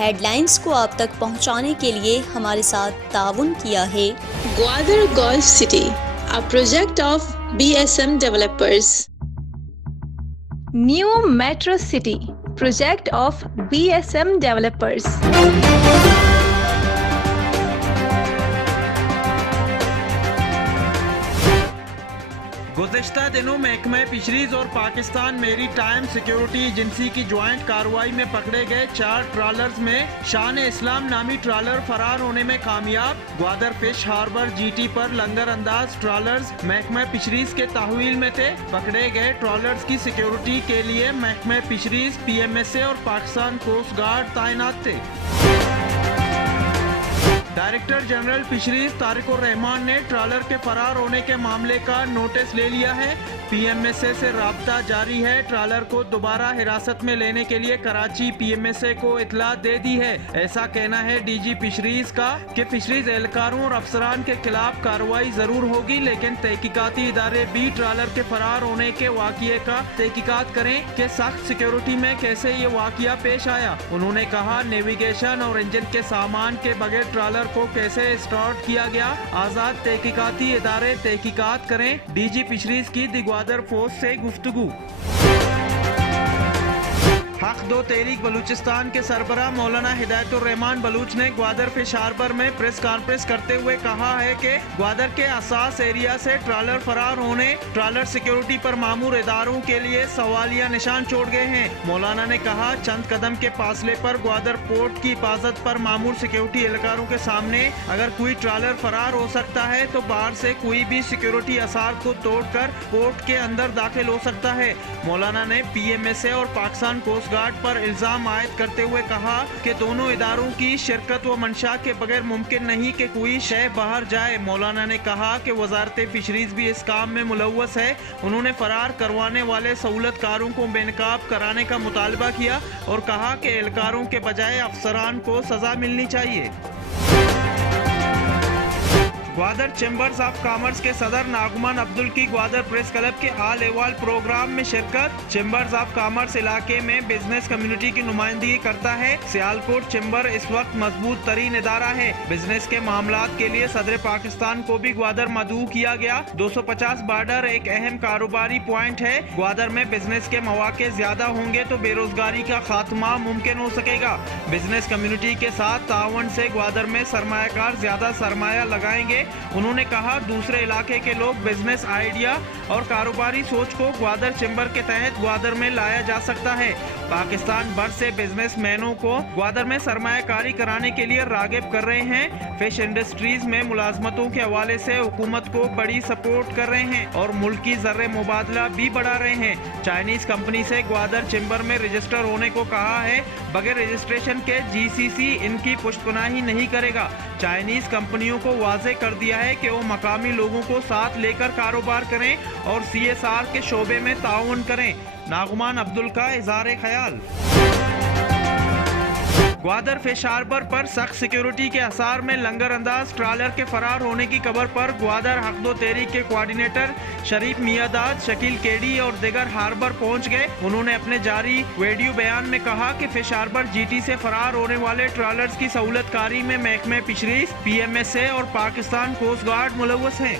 Head lines کو آپ تک پہنچانے کے لیے ہمارے ساتھ تعاون کیا ہے Gwadar golf city, a project of BSM developers. New Metro City, project of BSM developers. گزشتہ دنوں محکمہ فشریز اور پاکستان میری ٹائم سیکیورٹی ایجنسی کی جوائنٹ کارروائی میں پکڑے گئے 4 ٹرالرز میں شان اسلام نامی ٹرالر فرار ہونے میں کامیاب۔ Gwadar fish harbour jetty پر لنگر انداز ٹرالرز محکمہ فشریز کے تحویل میں تھے۔ پکڑے گئے ٹرالرز کی سیکیورٹی کے لیے محکمہ fisheries, P M S A اور پاکستان کوسٹ گارڈ تعینات تھے۔ Director general fisheries Tariq ur-Rahman نے ٹرالر کے فرار ہونے کے معاملے کا نوٹس لے لیا ہے۔ پی ایم ایس اے سے رابطہ جاری ہے۔ ٹرالر کو دوبارہ حراست میں لینے کے لیے Karachi P M S A کو اطلاع دے دی ہے۔ ایسا کہنا ہے ڈی جی فشریز کا کہ فشریز اہلکاروں اور افسران کے خلاف کارروائی ضرور ہوگی، لیکن تحقیقاتی ادارے بھی ٹرالر کے فرار ہونے کے واقعے کا تحقیقات کریں کہ سخت سیکیورٹی میں کیسے یہ واقعہ پیش آیا۔ انہوں نے کہا نیویگیشن اور انجن کے سامان کے بغیر ٹرالر کو کیسے اسٹارٹ کیا گیا، آزاد تحقیقاتی ادارے تحقیقات کریں۔ ڈی جی فشریز کی دی گوادر فورس سے گفتگو۔ حق دو تحریک بلوچستان کے سربراہ مولانا ہدایت الرحمان بلوچ نے گوادر فش ہاربر میں پریس کانفرنس کرتے ہوئے کہا ہے کہ گوادر کے حساس ایریا سے ٹرالر فرار ہونے ٹرالر سیکیورٹی پر مامور اداروں کے لیے سوالیہ نشان چھوڑ گئے ہیں۔ مولانا نے کہا چند قدم کے فاصلے پر گوادر پورٹ کی حفاظت پر مامور سیکیورٹی اہلکاروں کے سامنے اگر کوئی ٹرالر فرار ہو سکتا ہے تو باہر سے کوئی بھی سیکیورٹی اثار کو توڑ کر پورٹ کے اندر داخل ہو سکتا ہے۔ مولانا نے پی ایم ایس اے اور پاکستان کوسٹ گارڈ پر الزام عائد کرتے ہوئے کہا کہ دونوں اداروں کی شرکت و منشا کے بغیر ممکن نہیں کہ کوئی شے باہر جائے۔ مولانا نے کہا کہ وزارت فشریز بھی اس کام میں ملوث ہے۔ انہوں نے فرار کروانے والے سہولت کاروں کو بے نقاب کرانے کا مطالبہ کیا اور کہا کہ اہلکاروں کے بجائے افسران کو سزا ملنی چاہیے۔ گوادر چیمبرز آف کامرس کے صدر ناگمان عبدل کی گوادر پریس کلب کے حال احوال پروگرام میں شرکت۔ چیمبرز آف کامرس علاقے میں بزنس کمیونٹی کی نمائندگی کرتا ہے۔ سیالکوٹ چیمبر اس وقت مضبوط ترین ادارہ ہے۔ بزنس کے معاملات کے لیے صدر پاکستان کو بھی گوادر مدعو کیا گیا۔ 250 بارڈر ایک اہم کاروباری پوائنٹ ہے۔ گوادر میں بزنس کے مواقع زیادہ ہوں گے تو بے روزگاری کا خاتمہ ممکن ہو سکے گا۔ بزنس کمیونٹی کے ساتھ تعاون سے گوادر میں سرمایہ کار زیادہ سرمایہ لگائیں گے۔ انہوں نے کہا دوسرے علاقے کے لوگ بزنس آئیڈیا اور کاروباری سوچ کو گوادر چیمبر کے تحت گوادر میں لایا جا سکتا ہے۔ پاکستان بھر سے بزنس مینوں کو گوادر میں سرمایہ کاری کرانے کے لیے راغب کر رہے ہیں۔ فش انڈسٹریز میں ملازمتوں کے حوالے سے حکومت کو بڑی سپورٹ کر رہے ہیں اور ملکی زر مبادلہ بھی بڑھا رہے ہیں۔ چائنیز کمپنی سے گوادر چیمبر میں رجسٹر ہونے کو کہا ہے۔ بغیر رجسٹریشن کے جی سی سی ان کی پشت پناہی نہیں کرے گا۔ چائنیز کمپنیوں کو واضح کر دیا ہے کہ وہ مقامی لوگوں کو ساتھ لے کر کاروبار کریں اور سی ایس آر کے شعبے میں تعاون کریں۔ ناگمان عبدل کا اظہار خیال۔ گوادر فش ہاربر پر سخت سیکیورٹی کے اثار میں لنگر انداز ٹرالر کے فرار ہونے کی خبر پر گوادر حق دو تحریک کے کوارڈینیٹر شریف میاداد، شکیل کیڈی اور دیگر ہاربر پہنچ گئے۔ انہوں نے اپنے جاری ویڈیو بیان میں کہا کہ فش ہاربر جی ٹی سے فرار ہونے والے ٹرالرز کی سہولت کاری میں محکمہ fisheries, P M S A اور پاکستان کوسٹ گارڈ ملوث ہیں۔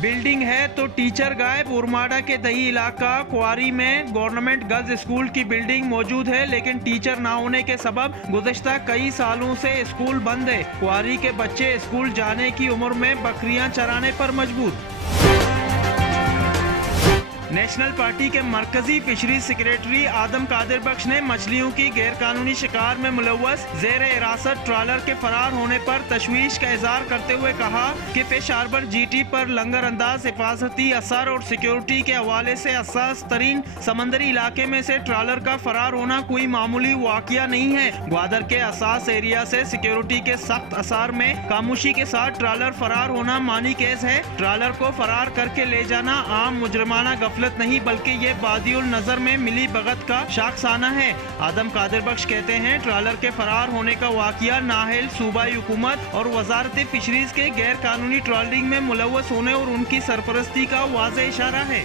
بلڈنگ ہے تو ٹیچر غائب۔ ارماڈا کے دیہی علاقہ کواری میں گورنمنٹ گرلز اسکول کی بلڈنگ موجود ہے، لیکن ٹیچر نہ ہونے کے سبب گزشتہ کئی سالوں سے اسکول بند ہے۔ کواری کے بچے اسکول جانے کی عمر میں بکریاں چرانے پر مجبور۔ نیشنل پارٹی کے مرکزی فشریز سیکریٹری آدم قادر بخش نے مچھلیوں کی غیر قانونی شکار میں ملوث زیر حراست ٹرالر کے فرار ہونے پر تشویش کا اظہار کرتے ہوئے کہا کہ فش ہاربر جی ٹی پر لنگر انداز حفاظتی اثر اور سیکیورٹی کے حوالے سے حساس ترین سمندری علاقے میں سے ٹرالر کا فرار ہونا کوئی معمولی واقعہ نہیں ہے۔ گوادر کے حساس ایریا سے سیکیورٹی کے سخت اثار میں خاموشی کے ساتھ ٹرالر فرار ہونا معنی خیز ہے۔ ٹرالر کو فرار کر کے لے جانا عام مجرمانہ غفلت نہیں بلکہ یہ بادی النظر میں ملی بھگت کا شاخسانہ ہے۔ آدم قادر بخش کہتے ہیں ٹرالر کے فرار ہونے کا واقعہ نااہل صوبائی حکومت اور وزارت فشریز کے غیر قانونی ٹرالرنگ میں ملوث ہونے اور ان کی سرپرستی کا واضح اشارہ ہے۔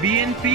BNP